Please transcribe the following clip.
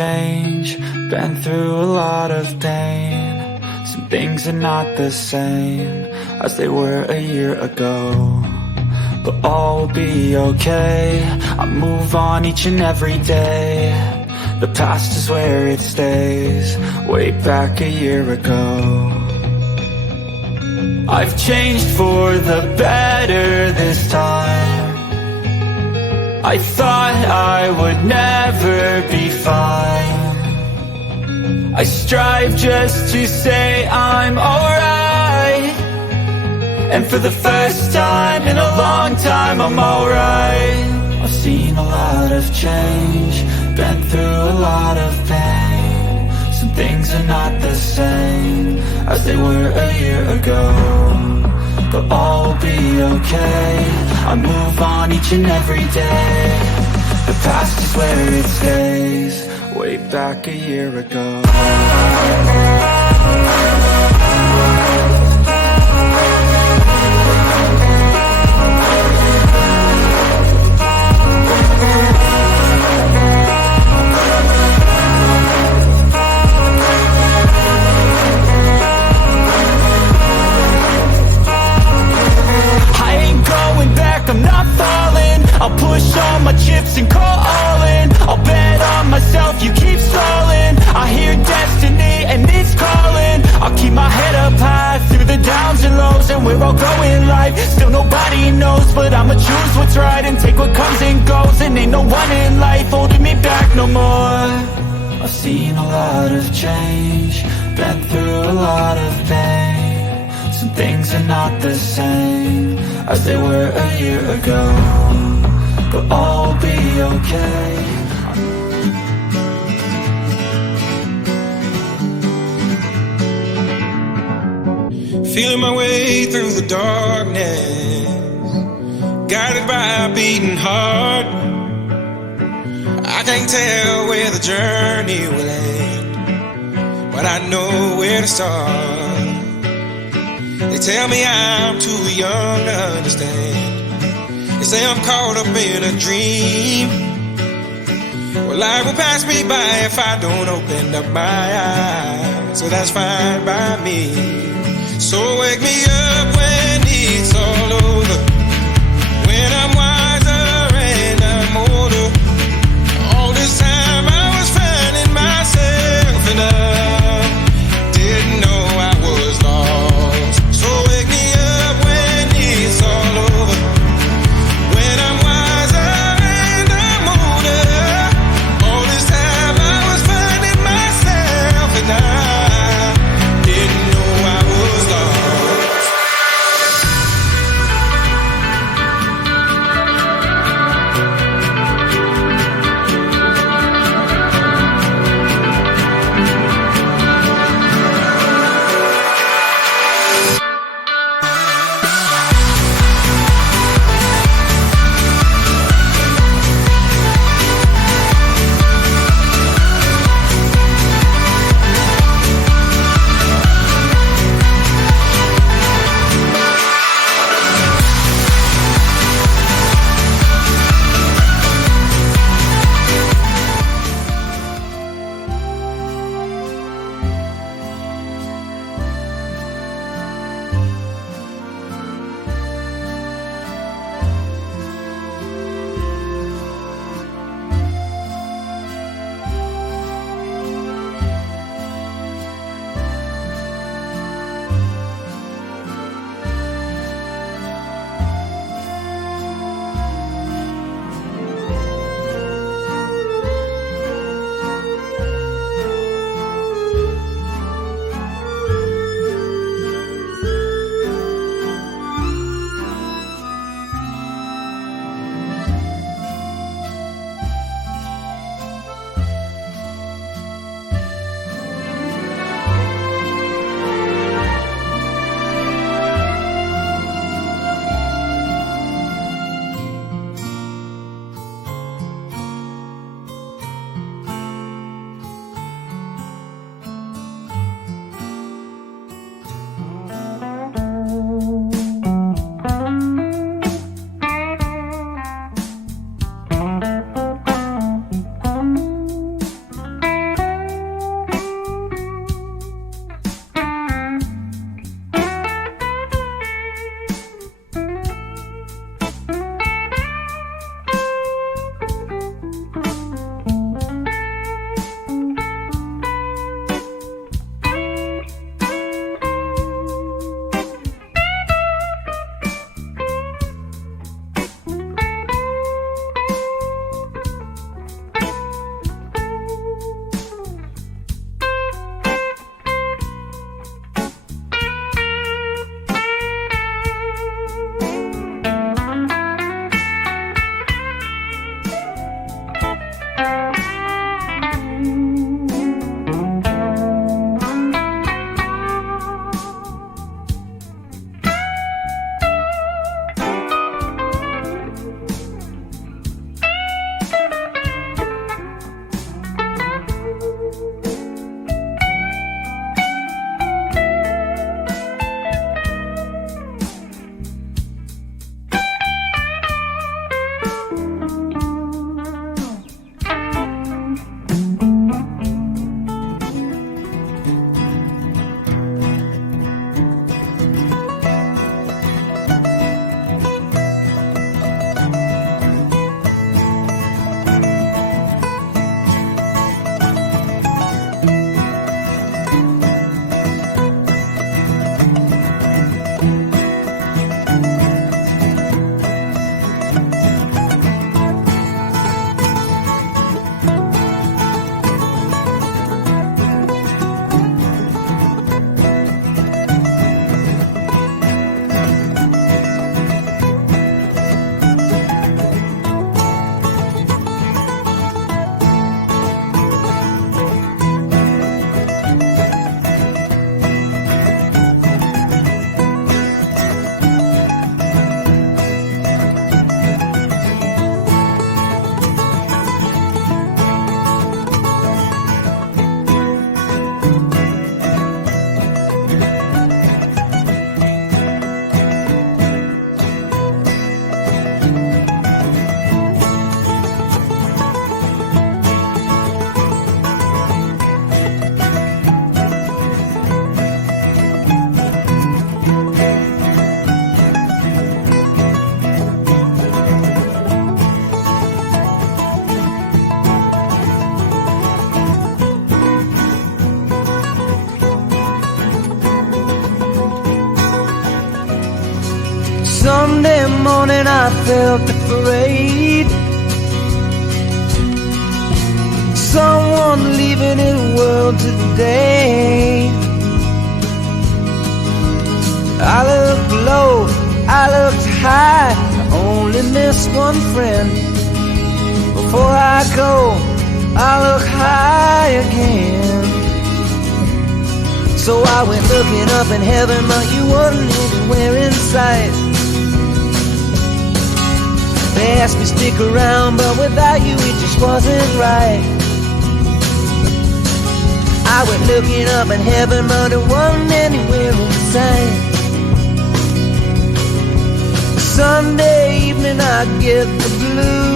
change, been through a lot of pain. Some things are not the same as they were a year ago, but all will be okay. I move on each and every day. The past is where it stays, way back a year ago. I've changed for the better this time. I thought I would never be fine. I strive just to say I'm alright, and for the first time in a long time I'm alright. I've seen a lot of change, been through a lot of pain. Some things are not the same as they were a year ago, but all will be okay. I move on each and every day. The past is where it stays, way back a year ago. I'm not falling, I'll push all my chips and call all in. I'll bet on myself, you keep stalling. I hear destiny and it's calling. I'll keep my head up high through the downs and lows, and we're all going life. Still nobody knows, but I'ma choose what's right and take what comes and goes. And ain't no one in life holding me back no more. I've seen a lot of change, been through a lot of pain. Some things are not the same as they were a year ago, but all will be okay. Feeling my way through the darkness, guided by a beating heart. I can't tell where the journey will end, but I know where to start. They tell me I'm too young to understand. They say I'm caught up in a dream. Well, life will pass me by if I don't open up my eyes, so that's fine by me. So wake me up when it's all over, when I'm wiser and I'm older. All this time I was finding myself and I didn't know I was lost. So wake me up when it's all over, when I'm wiser and I'm older. All this time I was finding myself and I didn't know I was lost. morning I felt afraid. Someone leaving in the world today. I looked low, I looked high, I only missed one friend. Before I go, I look high again. So I went looking up in heaven, but you wasn't anywhere in sight. They asked me to stick around, but without you it just wasn't right. I went looking up in heaven, but it wasn't anywhere in sight. Sunday evening I get the blues.